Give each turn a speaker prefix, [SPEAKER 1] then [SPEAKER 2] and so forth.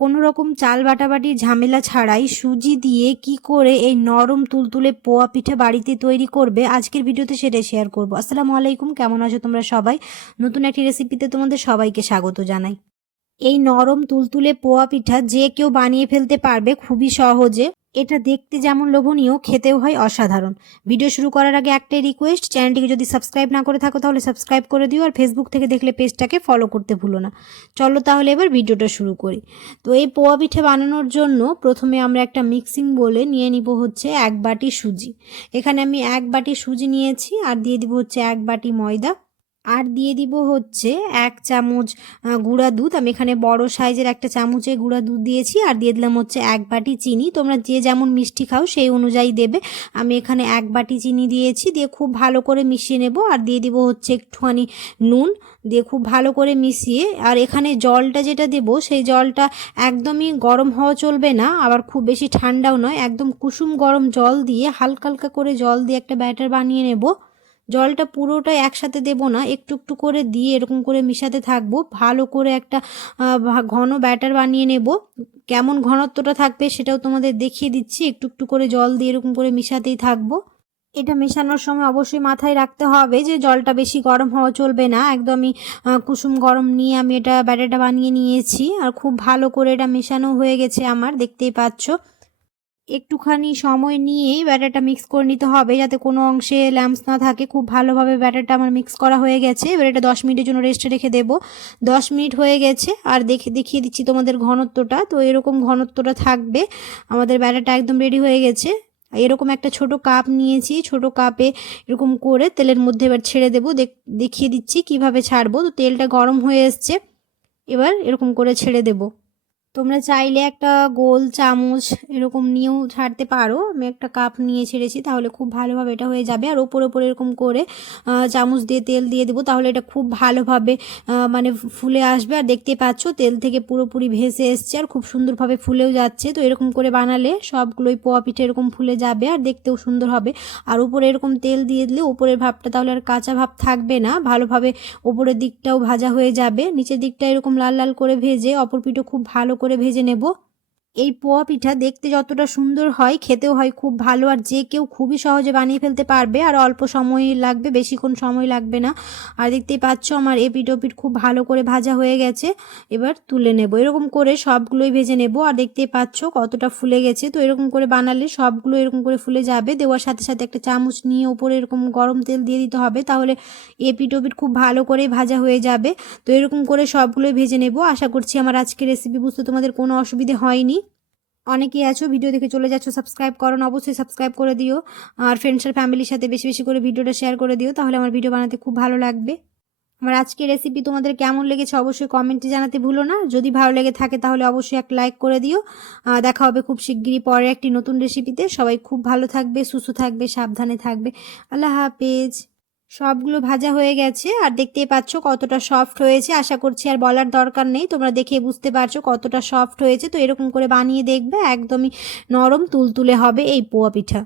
[SPEAKER 1] কোনো রকম চাল বাটাবাটির ঝামেলা ছাড়াই সুজি দিয়ে কি করে এই নরম তুলতুলে পোয়া পিঠে বাড়িতে তৈরি করবে, আজকের ভিডিওতে সেটা শেয়ার করব। আসসালামু আলাইকুম, কেমন আছো তোমরা সবাই? নতুন একটি রেসিপিতে তোমাদের সবাইকে স্বাগত জানাই। এই নরম তুলতুলে পোয়া পিঠা যে কেউ বানিয়ে ফেলতে পারবে খুবই সহজে। এটা দেখতে যেমন লোভনীয়, খেতেও হয় অসাধারণ। ভিডিও শুরু করার আগে একটাই রিকোয়েস্ট চ্যানেলটিকে যদি সাবস্ক্রাইব না করে থাকো তাহলে সাবস্ক্রাইব করে দিও আর ফেসবুক থেকে দেখলে পেজটাকে ফলো করতে ভুলো না। চলো তাহলে এবার ভিডিওটা শুরু করি। তো এই পোয়া পিঠে বানানোর জন্য প্রথমে আমরা একটা মিক্সিং বলে নিয়ে নিব হচ্ছে এক বাটি সুজি। এখানে আমি এক বাটি সুজি নিয়েছি আর দিয়ে দিব হচ্ছে এক বাটি ময়দা। আর দিয়ে দিব হচ্ছে এক চামচ গুঁড়া দুধ। আমি এখানে বড় সাইজের একটা চামচে গুঁড়া দুধ দিয়েছি আর দিয়ে দিলাম হচ্ছে এক বাটি চিনি। তোমরা যে যেমন মিষ্টি খাও সেই অনুযায়ী দেবে। আমি এখানে এক বাটি চিনি দিয়েছি, দিয়ে খুব ভালো করে মিশিয়ে নেব আর দিয়ে দিব হচ্ছে একটুখানি নুন। দিয়ে খুব ভালো করে মিশিয়ে আর এখানে জলটা যেটা দেব সেই জলটা একদমই গরম হওয়া চলবে না, আবার খুব বেশি ঠান্ডাও নয়। একদম কুসুম গরম জল দিয়ে হালকা হালকা করে জল দিয়ে একটা ব্যাটার বানিয়ে নেব। জলটা পুরোটা একসাথে দেব না, একটু একটু করে দিয়ে এরকম করে মিশাতে থাকব। ভালো করে একটা ঘন ব্যাটার বানিয়ে নেব। কেমন ঘনত্বটা থাকবে সেটাও তোমাদের দেখিয়ে দিচ্ছি। একটু একটু করে জল দিয়ে এরকম করে মিশাতেই থাকব। এটা মেশানোর সময় অবশ্যই মাথায় রাখতে হবে যে জলটা বেশি গরম হওয়া চলবে না। একদমই কুসুম গরম নিয়ে আমি এটা ব্যাটারটা বানিয়ে নিয়েছি। আর খুব ভালো করে এটা মেশানো হয়ে গেছে আমার, দেখতেই পাচ্ছ। একটুখানি সময় নিয়েই ব্যাটারটা মিক্স করে নিতে হবে যাতে কোনো অংশে ল্যাম্পস না থাকে। খুব ভালোভাবে ব্যাটারটা আমার মিক্স করা হয়ে গেছে। এবার এটা দশ মিনিটের জন্য রেস্টে রেখে দেবো। দশ মিনিট হয়ে গেছে আর দেখে, দেখিয়ে দিচ্ছি তোমাদের ঘনত্বটা। তো এরকম ঘনত্বটা থাকবে। আমাদের ব্যাটারটা একদম রেডি হয়ে গেছে। এরকম একটা ছোট কাপ নিয়েছি। ছোট কাপে এরকম করে তেলের মধ্যে এবার ছেড়ে দেবো। দেখ- দেখিয়ে দিচ্ছি কীভাবে ছাড়বো। তো তেলটা গরম হয়ে এসছে। এবার এরকম করে ছেড়ে দেবো। তোমরা চাইলে একটা গোল, চামচ এরকম নিয়েও ছাড়তে পারো। আমি একটা কাপ নিয়ে ছেড়েছি, তাহলে খুব ভালোভাবে এটা হয়ে যাবে। আর ওপরে ওপরে এরকম করে চামচ দিয়ে তেল দিয়ে দেবো, তাহলে এটা খুব ভালোভাবে মানে ফুলে আসবে। আর দেখতে পাচ্ছ, তেল থেকে পুরোপুরি ভেসে এসছে আর খুব সুন্দরভাবে ফুলেও যাচ্ছে। তো এরকম করে বানালে সবগুলোই পোয়া পিঠে এরকম ফুলে যাবে আর দেখতেও সুন্দর হবে। আর উপরে এরকম তেল দিয়ে দিলে উপরের ভাবটা তাহলে আর কাঁচা ভাব থাকবে না। ভালোভাবে ওপরের দিকটাও ভাজা হয়ে যাবে। নিচের দিকটা এরকম লাল লাল করে ভেজে অপর পিঠও খুব ভালো করে ভেজে নেব। এই পোয়া পিঠা দেখতে যতটা সুন্দর হয়, খেতেও হয় খুব ভালো, আর যে কেউ খুবই সহজে বানিয়ে ফেলতে পারবে, আর অল্প সময় লাগবে, বেশিক্ষণ সময় লাগবে না। আর দেখতেই পাচ্ছ আমার এপিট ওপিট খুব ভালো করে ভাজা হয়ে গেছে, এবার তুলে নেব। এরকম করে সবগুলোই ভেজে নেব, আর দেখতেই পাচ্ছ কতটা ফুলে গেছে। তো এরকম করে বানালে সবগুলো এরকম করে ফুলে যাবে, দেওয়ার সাথে সাথে একটা চামচ নিয়ে ওপরে এরকম গরম তেল দিয়ে দিতে হবে, তাহলে এপিট ওপিট খুব ভালো করে ভাজা হয়ে যাবে। তো এরকম করে সবগুলোই ভেজে নেব। আশা করছি আমার আজকের রেসিপি বুঝতে তোমাদের কোনো অসুবিধে হয়নি। অনেকেই আছো ভিডিও দেখে চলে যাচ্ছ সাবস্ক্রাইব করো না, অবশ্যই সাবস্ক্রাইব করে দিও। আর ফ্রেন্ডস আর ফ্যামিলির সাথে বেশি বেশি করে ভিডিওটা শেয়ার করে দিও, তাহলে আমার ভিডিও বানাতে খুব ভালো লাগবে। আমার আজকের রেসিপি তোমাদের কেমন লেগেছে অবশ্যই কমেন্টে জানাতে ভুলো না। যদি ভালো লেগে থাকে তাহলে অবশ্যই এক লাইক করে দিও। দেখা হবে খুব শিগগিরই পরে একটি নতুন রেসিপিতে সবাই খুব ভালো থাকবে, সুস্থ থাকবে, সাবধানে থাকবে। আল্লাহ হাফেজ। সবগুলো ভাজা হয়ে গেছে আর দেখতেই পাচ্ছ কতটা সফট হয়েছে। আশা করছি আর বলার দরকার নেই। তোমরা দেখে বুঝতে পারছ কতটা সফট হয়েছে। তো এরকম করে বানিয়ে দেখবে, একদমই নরম তুলতুলে হবে এই পোয়া পিঠা।